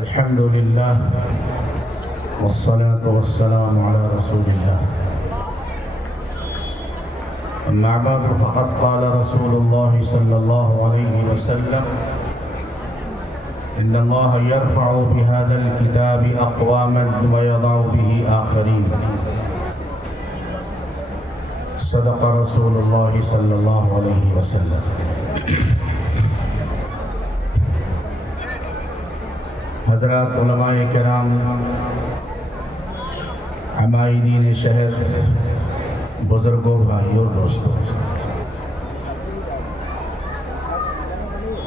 الحمد لله والصلاة والسلام على رسول الله. أما بعد فقد قال رسول الله صلى الله عليه وسلم: إن الله يرفع بهذا الكتاب أقواما ويضع به آخرين. صدق رسول الله صلى الله عليه وسلم. حضرات علماء کرام، عمائدین شہر، بزرگوں، بھائیوں اور دوستوں،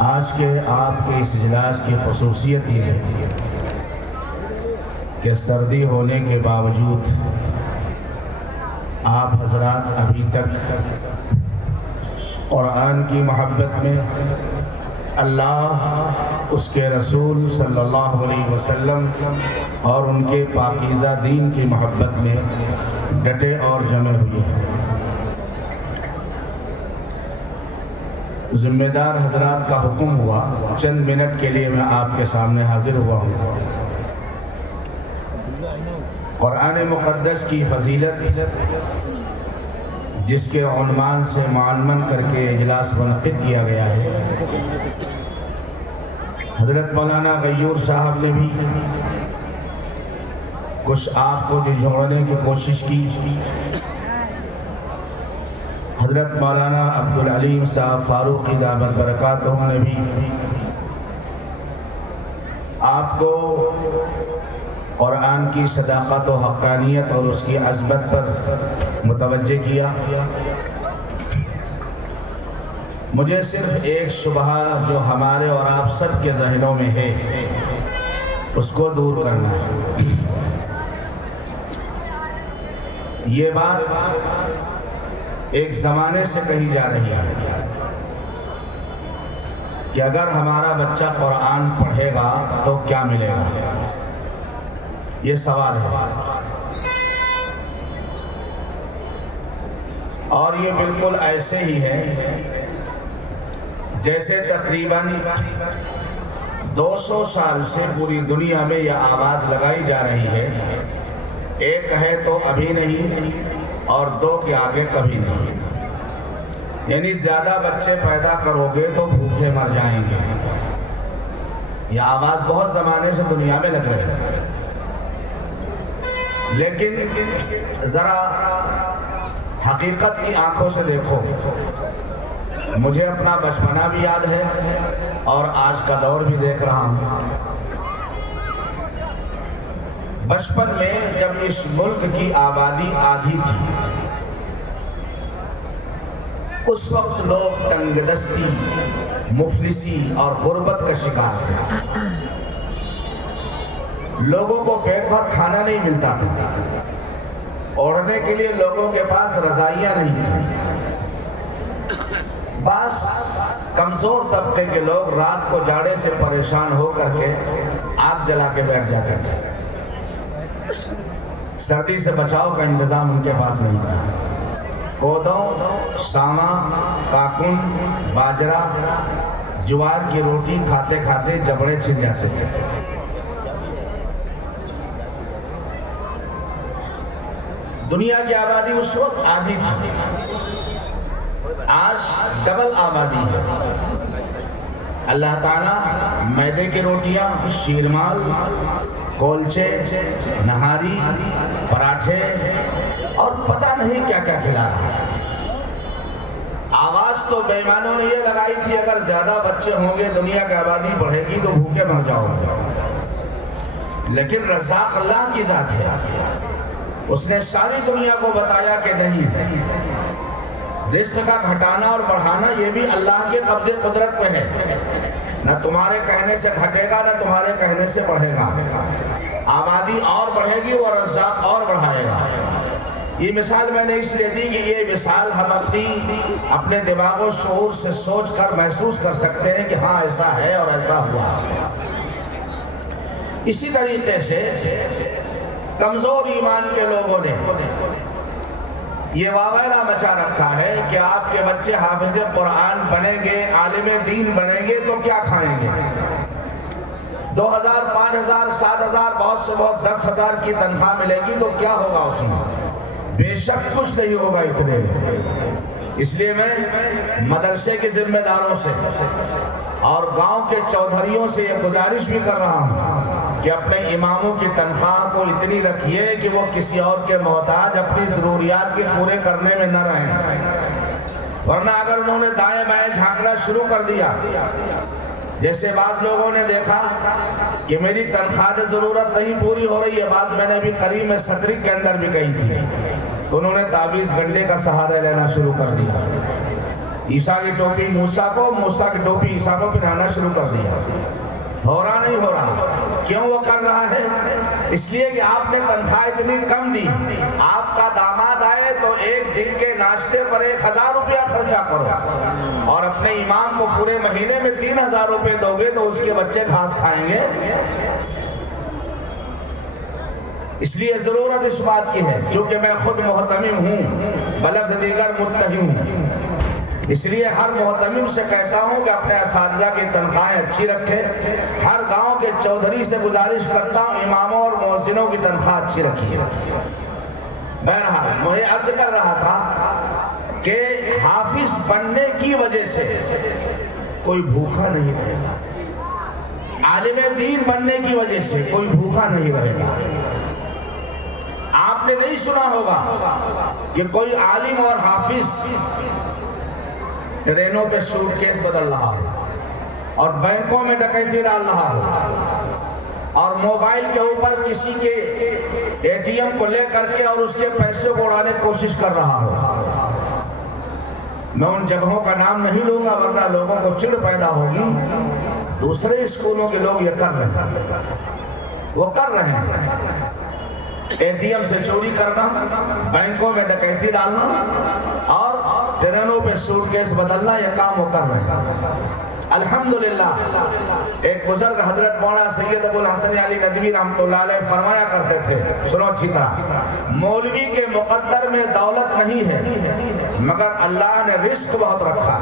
آج کے آپ کے اس اجلاس کی خصوصیت یہ ہے کہ سردی ہونے کے باوجود آپ حضرات ابھی تک قرآن کی محبت میں، اللہ، اس کے رسول صلی اللہ علیہ وسلم اور ان کے پاکیزہ دین کی محبت میں ڈٹے اور جمے ہوئے ہیں۔ ذمہ دار حضرات کا حکم ہوا، چند منٹ کے لیے میں آپ کے سامنے حاضر ہوا ہوں۔ قرآن مقدس کی فضیلت جس کے عنوان سے معلوم کر کے اجلاس منعقد کیا گیا ہے، حضرت مولانا غیور صاحب نے بھی کچھ آپ کو جھنجھوڑنے کی کوشش کی۔ حضرت مولانا عبدالعلیم صاحب فاروقی دامت برکاتہ نے بھی آپ کو قرآن کی صداقت و حقانیت اور اس کی عظمت پر متوجہ کیا۔ مجھے صرف ایک شبہ جو ہمارے اور آپ سب کے ذہنوں میں ہے، اس کو دور کرنا ہے۔ یہ بات ایک زمانے سے کہی جا رہی ہے کہ اگر ہمارا بچہ قرآن پڑھے گا تو کیا ملے گا؟ یہ سوال ہے، اور یہ بالکل ایسے ہی ہے جیسے تقریباً 200 سال سے پوری دنیا میں یہ آواز لگائی جا رہی ہے، ایک ہے تو ابھی نہیں اور دو کے آگے کبھی نہیں، یعنی زیادہ بچے پیدا کرو گے تو بھوکے مر جائیں گے۔ یہ آواز بہت زمانے سے دنیا میں لگ رہی ہے، لیکن ذرا حقیقت کی آنکھوں سے دیکھو۔ مجھے اپنا بچپنا بھی یاد ہے اور آج کا دور بھی دیکھ رہا ہوں۔ بچپن میں جب اس ملک کی آبادی آدھی تھی، اس وقت لوگ تنگ دستی، مفلسی اور غربت کا شکار تھے۔ لوگوں کو پیٹ بھر کھانا نہیں ملتا تھا، اوڑھنے کے لیے لوگوں کے پاس رضائیاں نہیں تھیں۔ بعض کمزور طبقے کے لوگ رات کو جاڑے سے پریشان ہو کر کے آگ جلا کے بیٹھ جاتے تھے۔ سردی سے بچاؤ کا انتظام ان کے پاس نہیں تھا۔ کودوں، ساما، کاکن، باجرہ، جوار کی روٹی کھاتے کھاتے جبڑے چھن جاتے تھے۔ دنیا کی آبادی اس وقت آدھی تھی، آج ڈبل آبادی ہے۔ اللہ تعالیٰ میدے کی روٹیاں، شیرمال، کولچے، نہاری، پراٹھے اور پتہ نہیں کیا کیا کھلا رہا ہے۔ آواز تو بے ایمانوں نے یہ لگائی تھی اگر زیادہ بچے ہوں گے، دنیا کی آبادی بڑھے گی تو بھوکے مر جاؤ گے، لیکن رزاق اللہ کی ذات ہے۔ اس نے ساری دنیا کو بتایا کہ نہیں، رزق کا گھٹانا اور بڑھانا یہ بھی اللہ کے قبضے قدرت میں ہے، نہ تمہارے کہنے سے گھٹے گا نہ تمہارے کہنے سے بڑھے گا۔ آبادی اور بڑھے گی اور رزاق اور بڑھائے گا۔ یہ مثال میں نے اس لیے دی کہ یہ مثال ہم اپنے دماغ و شعور سے سوچ کر محسوس کر سکتے ہیں کہ ہاں ایسا ہے اور ایسا ہوا۔ اسی طریقے سے کمزور ایمان کے لوگوں نے یہ واویلا مچا رکھا ہے کہ آپ کے بچے حافظ قرآن بنیں گے، عالم دین بنیں گے تو کیا کھائیں گے؟ 2000 5000 7000 بہت سے بہت 10,000 کی تنخواہ ملے گی تو کیا ہوگا اس میں؟ بے شک کچھ نہیں ہوگا اتنے میں۔ اس لیے میں مدرسے کے ذمہ داروں سے اور گاؤں کے چودھریوں سے یہ گزارش بھی کر رہا ہوں کہ اپنے اماموں کی تنخواہ کو اتنی رکھیے کہ وہ کسی اور کے محتاج اپنی ضروریات کے پورے کرنے میں نہ رہیں، ورنہ اگر انہوں نے دائیں بائیں جھانکنا شروع کر دیا، جیسے بعض لوگوں نے دیکھا کہ میری تنخواہ سے ضرورت نہیں پوری ہو رہی ہے، بات میں نے بھی قریب میں سترک کے اندر بھی کہی تھی، تو انہوں نے تعویذ گنڈے کا سہارا لینا شروع کر دیا، عیسیٰ کی ٹوپی موسیٰ کو، موسیٰ کی ٹوپی عیسیٰ کو پہنانا شروع کر دیا۔ ہو رہا نہیں ہو رہا؟ کیوں وہ کر رہا ہے؟ اس لیے کہ آپ نے تنخواہ اتنی کم دی، آپ کا داماد آئے تو ایک دن کے ناشتے پر 1000 روپیہ خرچہ کرو، اور اپنے امام کو پورے مہینے میں 3000 روپے دو گے تو اس کے بچے گھاس کھائیں گے۔ اس لیے ضرورت اس بات کی ہے، چونکہ میں خود محتمم ہوں، بلکہ دیگر متہم ہوں، اس لیے ہر محتمم سے کہتا ہوں کہ اپنے اساتذہ کی تنخواہیں اچھی رکھے، ہر گاؤں کے چودھری سے گزارش کرتا ہوں اماموں اور مؤذنوں کی تنخواہ اچھی رکھیے۔ بہرحال مجھے عرض کر رہا تھا کہ حافظ بننے کی وجہ سے کوئی بھوکا نہیں رہے گا، عالم دین بننے کی وجہ سے کوئی بھوکا نہیں رہے گا۔ آپ نے نہیں سنا ہوگا کہ کوئی عالم اور حافظ ٹرینوں پہ سوٹ کیس بدل رہا اور بینکوں میں ڈکیتی ڈال رہا اور موبائل کے اوپر کسی کے اے ٹی ایم کو لے کر کے اور اس کے پیسے کو اڑانے کی کوشش کر رہا ہو۔ میں ان جگہوں کا نام نہیں لوں گا ورنہ لوگوں کو چڑ پیدا ہوگی۔ دوسرے اسکولوں کے لوگ یہ کر رہے ہیں، وہ کر رہے ہیں، اے ٹی ایم سے چوری کرنا، بینکوں میں ڈکیتی ڈالنا اور ٹرینوں پہ سوٹ کیس بدلنا، یہ کام وہ کر رہے ہیں۔ الحمدللہ ایک بزرگ حضرت مولانا سید ابو الحسن علی ندوی رحمۃ اللہ علیہ فرمایا کرتے تھے، سنو اچھی طرح، مولوی کے مقدر میں دولت نہیں ہے مگر اللہ نے رزق بہت رکھا۔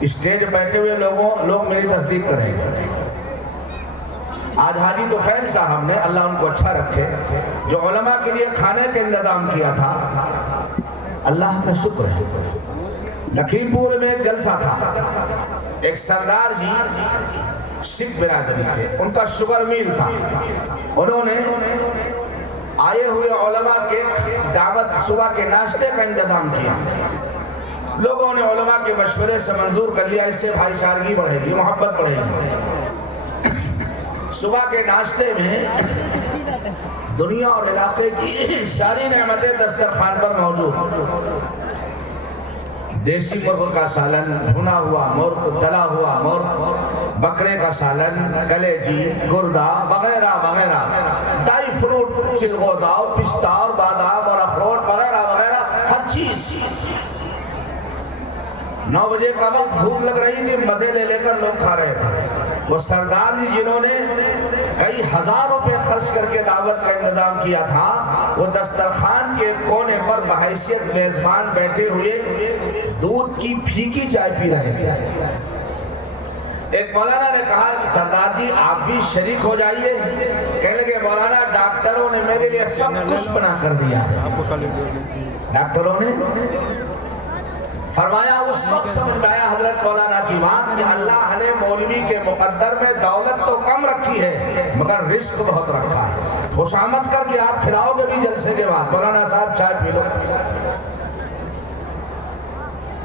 اسٹیج بیٹھے ہوئے لوگ میری تصدیق کریں گے۔ آج حاجی طفیل صاحب نے، اللہ ان کو اچھا رکھے، جو علماء کے لیے کھانے کا انتظام کیا تھا، اللہ کا شکر ہے۔ لکھیم پور میں ایک جلسہ تھا، ایک سردار جی سکھ برادری کے، ان کا شوگر میل تھا، انہوں نے آئے ہوئے علماء کے دعوت صبح کے ناشتے کا انتظام کیا۔ لوگوں نے علماء کے مشورے سے منظور کر لیا، اس سے بھائی چارگی بڑھے گی، محبت بڑھے گی۔ صبح کے ناشتے میں دنیا اور علاقے کی ساری نعمتیں دسترخوان پر موجود، دیسی مرغ کا سالن، بھنا ہوا مرغ، تلا ہوا مرغ، بکرے کا سالن، کلیجی، گردہ وغیرہ وغیرہ، ڈرائی فروٹ، چلغوزہ، پستہ اور بادام اور اخروٹ وغیرہ وغیرہ، ہر چیز۔ 9 بجے کا وقت، بھوک لگ رہی تھی، مزے لے لے کر لوگ کھا رہے تھے۔ وہ سردار جی جنہوں نے کئی ہزار روپے خرچ کر کے دعوت کا انتظام کیا تھا، وہ دسترخوان کے کونے پر بحیثیت میزبان بیٹھے ہوئے دودھ کی پھیکی چائے پی رہے تھے۔ ایک مولانا نے کہا، سردار جی آپ بھی شریک ہو جائیے۔ کہنے لگے، مولانا ڈاکٹروں نے میرے لیے سب کچھ بنا کر دیا ہے۔ ڈاکٹروں نے فرمایا، اس وقت سمجھ آیا حضرت مولانا کی بات کہ اللہ نے مولوی کے مقدر میں دولت تو کم رکھی ہے مگر رزق بہت رکھا ہے۔ خوشامد کر کے آپ کھلاؤ گے بھی جلسے کے بعد، مولانا صاحب چائے پی لو۔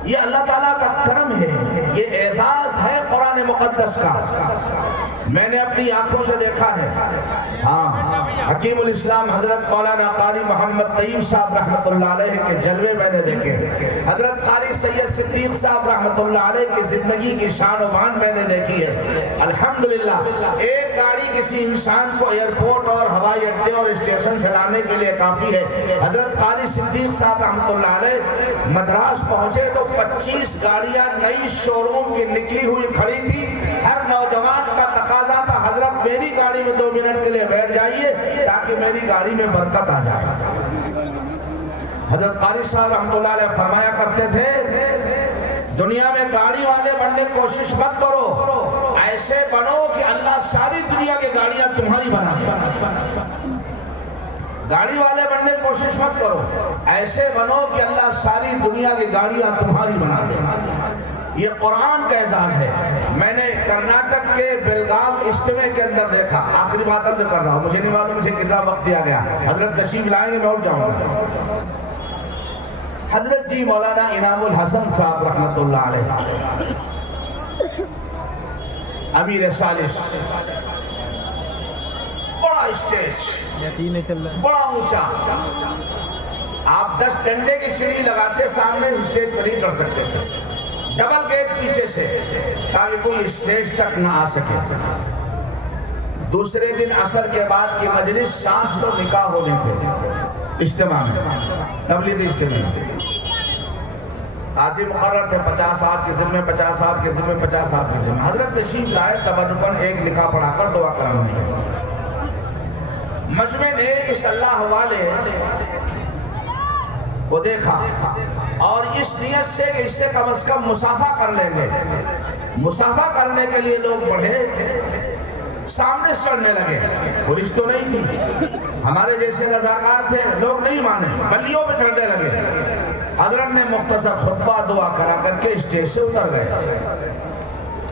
یہ اللہ تعالیٰ کا کرم ہے، یہ اعزاز ہے قرآن مقدس کا۔ میں نے اپنی آنکھوں سے دیکھا ہے، ہاں، حکیم الاسلام حضرت مولانا قاری محمد طیب صاحب رحمۃ اللہ علیہ کے جلوے میں نے دیکھے، حضرت قاری سید صدیق صاحب رحمۃ اللہ علیہ کی زندگی کی شان و مان میں نے دیکھی ہے۔ الحمدللہ ایک گاڑی کسی انسان کو ایئرپورٹ اور ہوائی اڈے اور اسٹیشن سے لانے کے لیے کافی ہے۔ حضرت قاری صدیق صاحب رحمۃ اللہ علیہ مدراس پہنچے تو 25 گاڑیاں نئی شو روم کی نکلی ہوئی کھڑی تھی۔ ہر نوجوان کا تقاضا تھا، حضرت میری گاڑی میں 2 منٹ کے لیے بیٹھ جائیے تاکہ میری گاڑی میں برکت آ جائے۔ حضرت قاری صاحب رحمۃ اللہ علیہ فرمایا کرتے تھے، دنیا میں گاڑی والے بننے کی کوشش مت کرو، ایسے بنو کہ اللہ ساری دنیا کی گاڑیاں تمہاری بنا دے۔ گاڑی والے بننے کی کوشش مت کرو، ایسے بنو کہ اللہ ساری دنیا کی گاڑیاں تمہاری بنا دے۔ یہ قرآن کا اعزاز ہے۔ میں نے کرناٹک کے بیلگام اجتماع کے اندر دیکھا، آخری بات عرض کر رہا ہوں، مجھے نہیں معلوم مجھے کتنا وقت دیا گیا، حضرت تشریف لائیں گے میں اٹھ جاؤں گا۔ حضرت جی مولانا انعام الحسن صاحب رحمت اللہ علیہ، امیر سالس، بڑا اسٹیج، بڑا اونچا، آپ 10 ڈنڈے کی سیڑھی لگاتے سامنے اسٹیج پر نہیں چڑھ سکتے تھے، ڈبل گیٹ پیچھے سے تاکہ کوئی اسٹیج تک نہ آ سکے۔ دوسرے دن عصر کے بعد کی مجلس 700 نکاح ہونے تھے اجتماع میں، تبلیغی اجتماع میں۔ قاضی مقرر تھے 50 صاحب کے ذمہ، 50 صاحب کے ذمہ، 50 صاحب کے ذمہ۔ حضرت تشریف لائے تبرکاً ایک نکاح پڑھا کر دعا کرانے۔ مجمع نے اس اللہ والے کو دیکھا اور اس نیت سے کہ اس سے کم از کم مسافہ کر لیں گے۔ مسافہ کرنے کے لیے لوگ بڑھے، سامنے چڑھنے لگے، پولیس تو نہیں تھی، ہمارے جیسے رضاکار تھے، لوگ نہیں مانے، بلیوں پہ چڑھنے لگے۔ حضرت نے مختصر خطبہ دعا کرا کر کے اسٹیج سے اتر گئے۔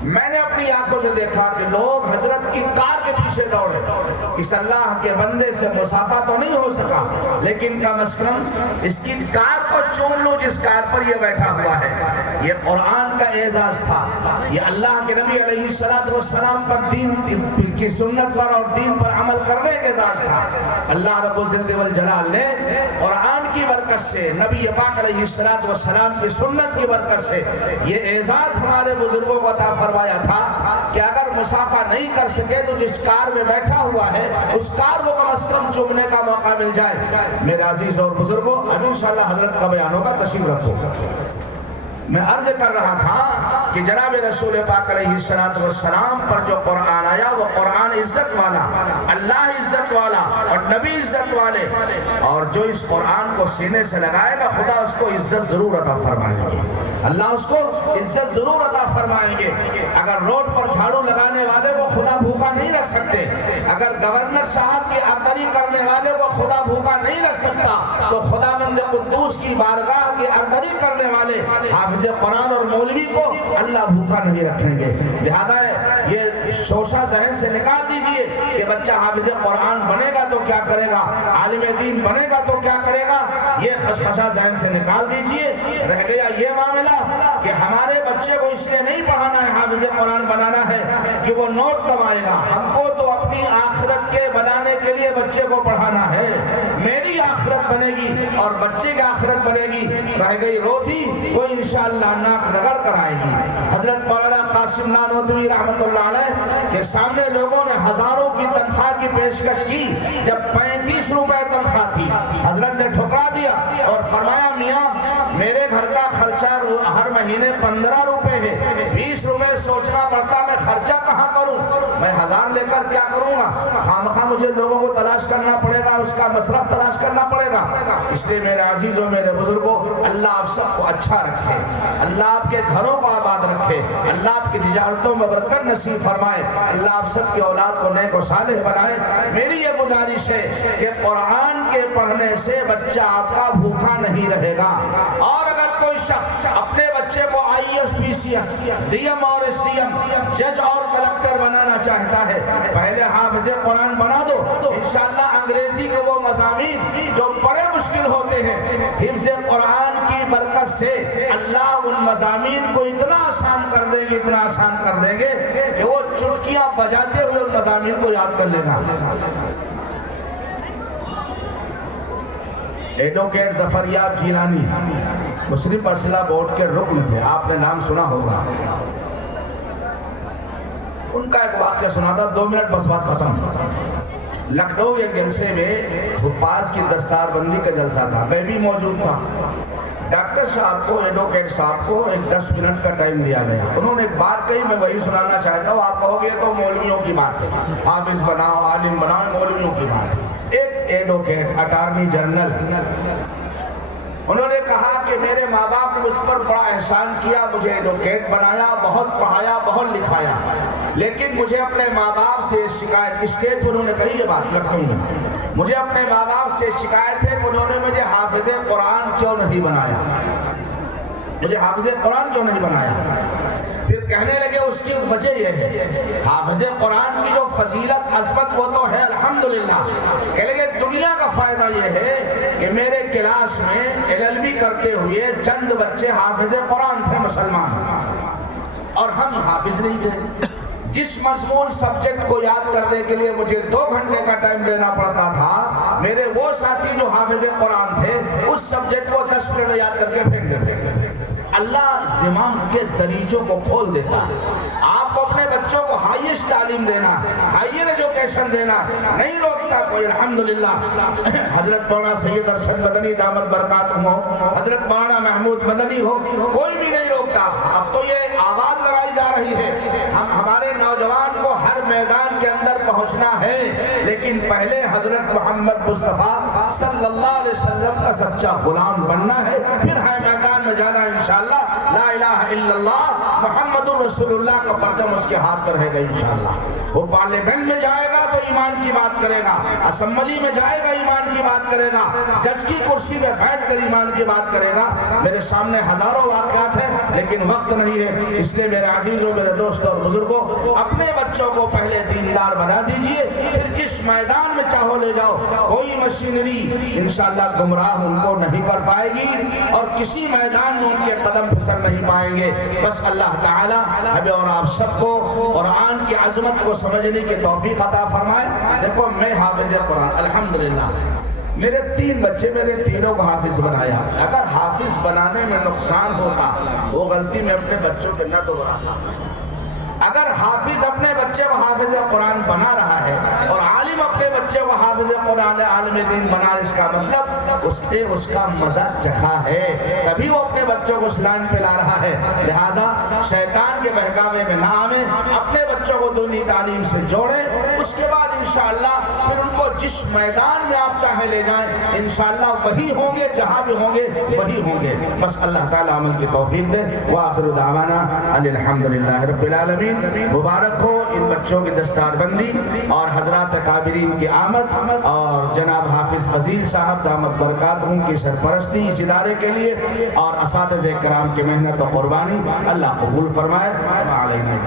میں نے اپنی آنکھوں سے دیکھا کہ لوگ حضرت کی کار کے پیچھے دوڑے۔ اس اللہ کے بندے سے مسافہ تو نہیں ہو سکا، لیکن کم از کم اس کی کار کو چون لو جس کار پر یہ بیٹھا ہوا ہے۔ یہ قرآن کا اعزاز تھا، یہ اللہ کے نبی علیہ السلام پر دین کی سنت پر اور دین پر عمل کرنے کے اعزاز تھا۔ اللہ رب العزت والجلال نے قرآن کی برکت سے، نبی پاک علیہ السلام کی سنت کی برکت سے یہ اعزاز ہمارے بزرگوں کو عطا فرمایا تھا کہ اگر مسافہ نہیں کر سکے تو جس کار میں بیٹھا ہوا ہے اس کار کو کم از کم چومنے کا موقع مل جائے۔ میرے عزیز اور بزرگوں، اب انشاءاللہ حضرت کا بیان ہوگا، تشریف رکھو۔ میں عرض کر رہا تھا کہ جناب رسول پاک علیہ السلام پر جو قرآن آیا وہ قرآن عزت والا، اللہ عزت والا اور نبی عزت والے، اور جو اس قرآن کو سینے سے لگائے گا خدا اس کو عزت ضرور عطا فرمائیں گے، اللہ اس کو عزت ضرور عطا فرمائیں گے۔ اگر روڈ پر جھاڑو لگانے والے کو خدا بھوکا نہیں رکھ سکتے، اگر گورنر صاحب کی عرضداری کرنے والے کو خدا بھوکا نہیں رکھ سکتا، تو خداوند قدوس کی بارگاہ کی عرضداری کرنے والے حافظ قرآن اور مولوی کو اللہ بھوکا نہیں رکھیں گے۔ لہذا یہ شوشہ ذہن سے نکال دیجئے کہ بچہ حافظ قرآن بنے گا تو کیا کرے گا، عالم دین بنے گا تو کیا کرے گا، یہ خشخشہ ذہن سے نکال دیجئے۔ رہ گیا یہ معاملہ کہ ہمارے بچے کو اس لیے نہیں پڑھانا ہے، حافظ قرآن بنانا ہے کہ وہ نوٹ کمائے گا، ہم کو تو اپنی آخرت کے بنانے کے لیے بچے کو پڑھانا ہے۔ میری آخرت بنے گی اور بچے کی آخرت بنے گی، رہ گئی روزی وہ انشاءاللہ ناک رگڑ کر آئے گی۔ حضرت مولانا قاسم نانوتوی رحمت اللہ علیہ کے سامنے لوگوں نے ہزاروں کی تنخواہ کی پیشکش کی، جب 35 روپے تنخواہ تھی حضرت نے ٹھکرا دیا اور فرمایا میاں میرے گھر کا خرچہ ہر مہینے 15 روپے ہے، 20 روپے سوچنا پڑتا میں خرچہ کہاں کروں، میں 1000 لے کر کیا کروں گا، خامخواہ مجھے لوگوں کو تلاش کرنا پڑے گا، اس کا مصرف تلاش کرنا پڑے گا۔ اس لیے میرے عزیزوں میرے بزرگوں، اللہ آپ سب کو اچھا رکھے، اللہ آپ کے گھروں کو آباد رکھے، اللہ آپ کی تجارتوں میں برکت نصیب فرمائے، اللہ آپ سب کی اولاد کو نیک و صالح بنائے۔ میری یہ گزارش ہے کہ قرآن کے پڑھنے سے بچہ آپ کا بھوکا نہیں رہے گا، اور اگر کوئی شخص اپنے بچے کو IAS PCS DM اور SDM جج اور کلکٹر بنانا چاہتا ہے، پہلے حافظ قرآن بنا دو، انشاءاللہ انگریزی کے وہ مضامین جو بڑے مشکل ہوتے ہیں حفظ قرآن کی برکت سے اللہ ان مضامین کو اتنا آسان کر دیں گے، اتنا آسان کر دیں گے کہ وہ چٹکیاں بجاتے ہوئے ان مضامین کو یاد کر لینا۔ ایڈوکیٹ ظفریاب جیلانی مسلم مسئلہ بورڈ کے رکن تھے، آپ نے نام سنا ہوگا۔ ان کا ایک واقعہ سنا تھا، 2 منٹ بس بات ختم۔ لکھنؤ ایک جلسے میں حفاظ کی دستار بندی کا جلسہ تھا، میں بھی موجود تھا۔ ڈاکٹر صاحب کو، ایڈوکیٹ صاحب کو ایک 10 منٹ کا ٹائم دیا گیا، انہوں نے ایک بات کہی، میں وہی سنانا چاہتا ہوں۔ آپ کہو گے تو مولویوں کی بات ہے، حافظ بناؤ عالم بناؤ، مولویوں کی بات ہے۔ ایک ایڈوکیٹ اٹارنی جنرل، انہوں نے کہا کہ میرے ماں باپ نے مجھ پر بڑا احسان کیا، مجھے ایڈوکیٹ بنایا، بہت پڑھایا، بہت لکھایا، لیکن مجھے اپنے ماں باپ سے شکایت، اسٹیج پر انہوں نے کہی یہ بات لکھنؤ میں، مجھے اپنے ماں باپ سے شکایت ہے کہ انہوں نے مجھے حافظ قرآن کیوں نہیں بنایا، مجھے حافظ قرآن کیوں نہیں بنایا۔ پھر کہنے لگے اس کی وجہ یہ ہے، حافظ قرآن کی جو فضیلت عظمت وہ تو ہے الحمدللہ، کہنے لگے دنیا کا فائدہ یہ ہے کہ میرے کلاس میں LLB کرتے ہوئے چند بچے حافظ قرآن تھے مسلمان، اور ہم حافظ نہیں تھے۔ جس مضمون سبجیکٹ کو یاد کرنے کے لیے مجھے 2 گھنٹے کا ٹائم دینا پڑتا تھا، میرے وہ ساتھی جو حافظ قرآن تھے اس سبجیکٹ کو 10 منٹ میں یاد کر کے پھینک دیتے۔ اللہ دماغ کے دریچوں کو کھول دیتا ہے۔ آپ کو اپنے بچوں کو ہائیسٹ تعلیم دینا، ہائیر ایجوکیشن دینا، نہیں روکتا کوئی الحمدللہ۔ حضرت مولانا سید ارشد مدنی دامت برکاتہم ہو، حضرت مولانا محمود مدنی ہو، کوئی بھی نہیں روکتا۔ اب تو یہ آواز لگائی جا رہی ہے، ہمارے نوجوان کو ہر میدان کے اندر پہنچنا ہے، لیکن پہلے حضرت محمد مصطفیٰ صلی اللہ علیہ وسلم کا سچا غلام بننا ہے، پھر ہے میدان میں جانا انشاءاللہ۔ لا الہ الا اللہ محمد رسول اللہ کا پرچم اس کے ہاتھ پر رہے گا انشاءاللہ۔ وہ پارلیمنٹ میں جائے گا تو ایمان کی بات کرے گا، اسمبلی میں جائے گا ایمان کی بات کرے گا، جج کی کرسی میں بیٹھ کر ایمان کی بات کرے گا۔ میرے سامنے ہزاروں واقعات ہیں لیکن وقت نہیں ہے، اس لیے میرے عزیزوں، میرے دوستوں اور بزرگوں، اپنے بچوں کو پہلے دیندار بنا دیجئے، پھر جس میدان میں چاہو لے جاؤ، کوئی مشینری انشاءاللہ گمراہ ان کو نہیں کر پائے گی اور کسی میدان میں ان کے قدم پھسل نہیں پائیں گے۔ بس اللہ تعالی ہمیں اور آپ سب کو قرآن کی عظمت کو سمجھنے کی توفیق عطا فرمائے۔ دیکھو میں حافظ قرآن الحمدللہ، میرے 3 بچے، میرے تینوں کو حافظ بنایا۔ اگر حافظ بنانے میں نقصان ہوتا وہ غلطی میں اپنے بچوں کے نہ دہراتا۔ اگر حافظ اپنے بچے کو حافظ قرآن بنا رہا ہے اور عالم اپنے بچے کو حافظ قرآن عالم دین بنا، اس کا مطلب اس نے اس کا مزہ چکھا ہے، تبھی وہ اپنے بچوں کو اس لائن پہ لا رہا ہے۔ لہٰذا شیطان کے بہکاوے میں نہ آویں، اپنے بچوں کو دینی تعلیم سے جوڑیں، اس کے بعد انشاءاللہ پھر ان کو جس میدان میں آپ چاہے لے جائیں انشاءاللہ وہی ہوں گے، جہاں بھی ہوں گے وہی ہوں گے۔ بس اللہ تعالیٰ عمل کی توفیق دے۔ وآخر دعوانا ان الحمدللہ رب العالمین۔ مبارک ہو ان بچوں کی دستار بندی اور حضرات اکابرین کی آمد اور جناب حافظ فضیل صاحب دامت برکاتہم کی سرپرستی اس ادارے کے لیے اور اساتذہ کرام کی محنت و قربانی اللہ قبول فرمائے۔ وعلینا